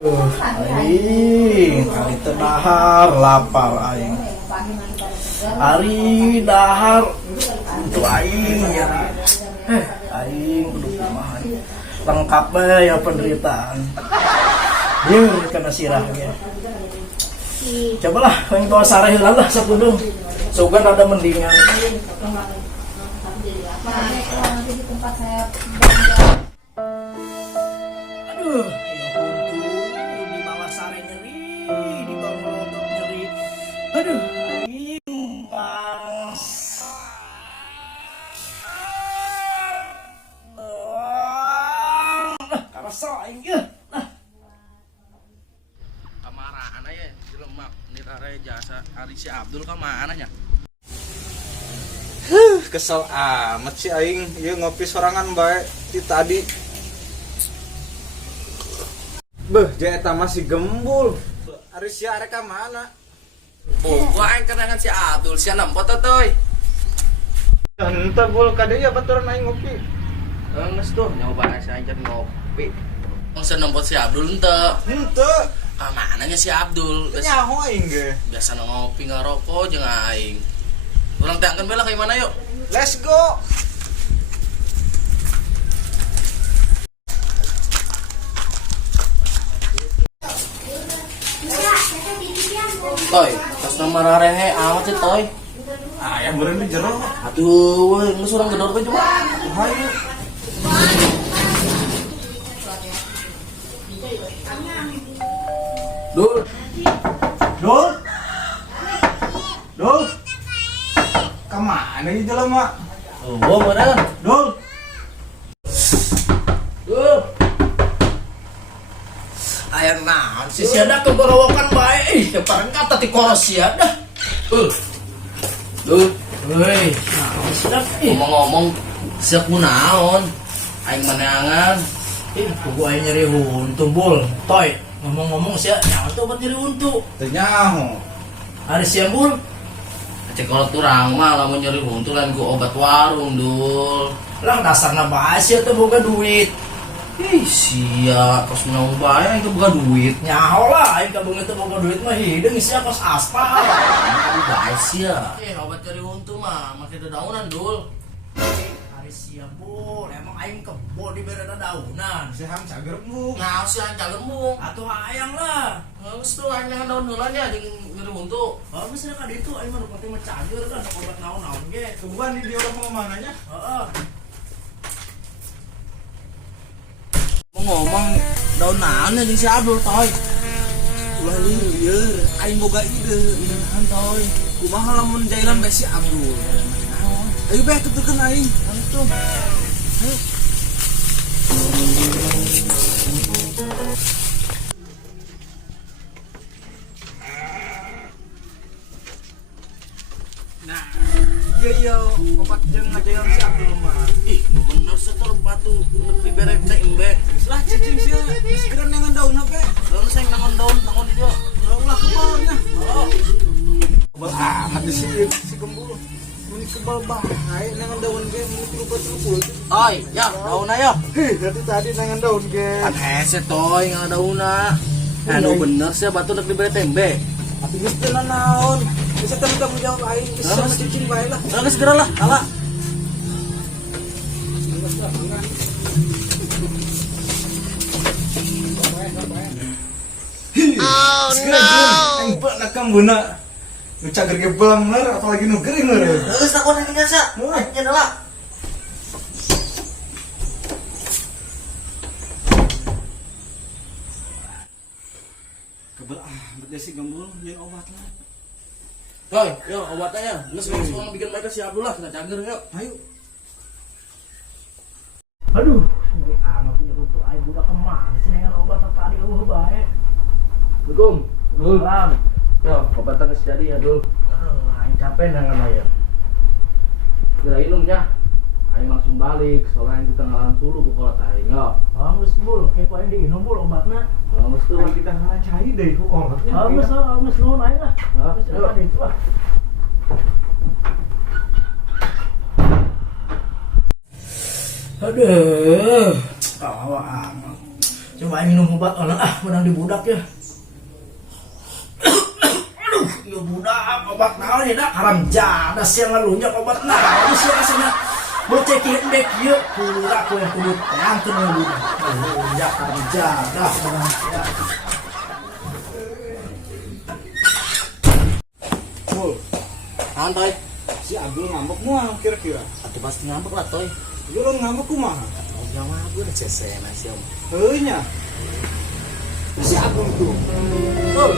Aing, ari teu dahar lapar aing. Ari dahar untuk aing nyeri. Aing kudu kumaha. Lengkap bae ya penderitaan. Dia kena sirah ge. Cobalah aing bawa sareh heula lah sakudu. Sugan ada mendingan. Aduh, di bawah sareh nyeri, di bawah melotot nyeri. Aduh, karasa aing ge. Kamarahan aya dilemak ini tare jasa Ari si Abdul kamana nya? Kesel amat sih aing ieu ngopi sorangan bae ti tadi. Beuh, ja eta masih gembul. Ari sia arek ka mana? Oh, gua aing kenangan si Abdul sia nempot teuy. Henteu bul ka dieu baturan aing ngopi. Geus tuh nyoba asa aing ngopi. Mangsa nempot si Abdul henteu. Henteu. Kamana nya si Abdul? Geus Nyaho aing ge. biasa ngopi ngarokok jeung aing. Urang teh angkeun bela ka mana yuk? Let's go. Toy, pas nama rarehe amat sih toy. Aya meureun di jero. Aduh, weh, geus urang gedor teh juga. Hayu. Dul, Dul. Dul. Kamana ieu jelema? oh, meureun. Dul. Dul. Aya naon si siada keborowokan bae. Kepareng kata ti koros siada. Dul. Woi, naon sedap ih. Ngomong-ngomong siap kunaon? Aing meneangan. Kudu aing nyeri huntu bul. Toy, ngomong-ngomong sia nyawa tuh obat nyeri huntu. Teu nyaho. Ari sia bul. Cek kalau turang mah lamun nyeri huntu lain ku obat warung, Dul. Lang dasarna bae sia teu boga duit. Ih, sia kos menaung bae aing teu boga duit. Nyaho lah aing kabeung teu boga duit mah hideung sia kos aspal. Aduh bae sia. Obat nyeri huntu mah make dedaunan, Dul. Ari sia bul, emang aing kebo di bere dadaunan. Sehang cager mu. Nah, si aing cagermu. Atuh hayang lah. Geus tuh aing nang daun heula nya jeung nyeri huntu. Bagus ya ka ditu aing mah nu penting mah cager kan obat naon-naon ge. Tuban di dia orang mau mananya? Heeh. Ngomong daun naon nya jeung si Abdul toy. Ulah lieur, aing boga ide. Naon toy? Kumaha lamun jailan bae si Abdul. Ayo bae tuturkeun aing. Antum. Nah, iya obat jeung ngajailan si Abdul mah. Ih, nu bener setor batu negeri berek teh embe. Lah cicing sia, segera nengan daun apa? Lalu saya nangon daun tangon di dia. Ulah kebalnya. Kebal amat di si gembul. Mun kebal bae nengan daun ge mun keruput-keruput. Toy, ya daun ayo. Heh, tadi nengan daun ge. Kan hese toy ngan daunna. Anu bener sih batu negeri berek teh embe. Atuh geus teu naon. Bisa tanggung jawab aing geus sama cicing bae lah. Lalu segera lah, ala. Oh no. Aing bak nakam beuna. Nu cager ge belang ler apalagi nu gering ler. Geus takon ini sa. Aing nya Kebal amat si gembul nyeun obat lah. Toy, yo obatnya. Geus langsung bikin mereka si Abdullah kena cager yuk. Ayo. Aduh, ini amat punya huntu aing budak kemana sih dengan obat apa tadi bae. Assalamualaikum. Dul. Salam. Yo, obatan geus jadi ya, Dul. Aduh, aing capek dengan aya. Segera minum ya. Aing langsung balik, soalnya aing ketinggalan sulu ku kolot aing. Yo. Geus bul, kepo aing diinum bul obatna. Geus tuh. Ari kita cari deui ku kolotnya. Geus nuhun aing lah. Geus Yuk. ada itu lah. Aduh, kawa amat. Coba minum obat orang menang di budak ya. Aduh, ya budak obat naon ya dak haram jadas yang ngalunya obat naon sih rasanya. Bocah kieu dek kieu pura ku yang kudu tang teu budak. Ya haram jadas menang ya. Mul, Santai. si Abdul ngambek mual kira-kira. Atuh pasti ngambek lah toy. Lu orang ngambek kumaha? Jangan gue udah cesen sih om. Heunya. Si Abdul tuh. Tuh,